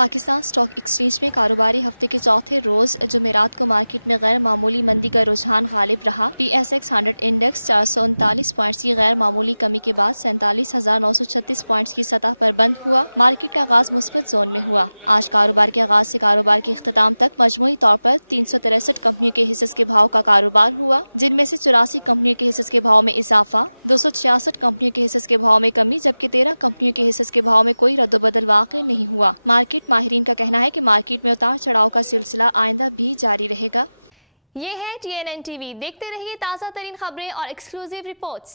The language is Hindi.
पाकिस्तान स्टॉक एक्सचेंज में कारोबारी हफ्ते के चौथे रोज जुमेरात को मार्केट में गैर मामूली मंदी का रुझान गालिब रहा। PSX 100 इंडेक्स 439 पॉइंट्स की गैर मामूली कमी के बाद 47,936 पॉइंट्स की सतह पर बंद हुआ। मार्केट का आगाज मुस्बत जोन में हुआ। आज कारोबार के आगाज से कारोबार के इख्तिताम तक मजमूई तौर पर 363 कंपनियों के हिस्से के भाव का कारोबार हुआ, जिनमें से 84 कंपनियों के हिस्से के भाव में इजाफा, 266 कंपनियों के हिस्से के भाव में कमी, जबकि 13 कंपनियों के हिस्से के भाव में कोई रद्दोबदल वाक़ई नहीं हुआ। मार्केट माहिरीन का कहना है कि मार्केट में उतार चढ़ाव का सिलसिला आइंदा भी जारी रहेगा। ये है TNN TV। देखते रहिए ताज़ा तरीन खबरें और एक्सक्लूसिव रिपोर्ट्स।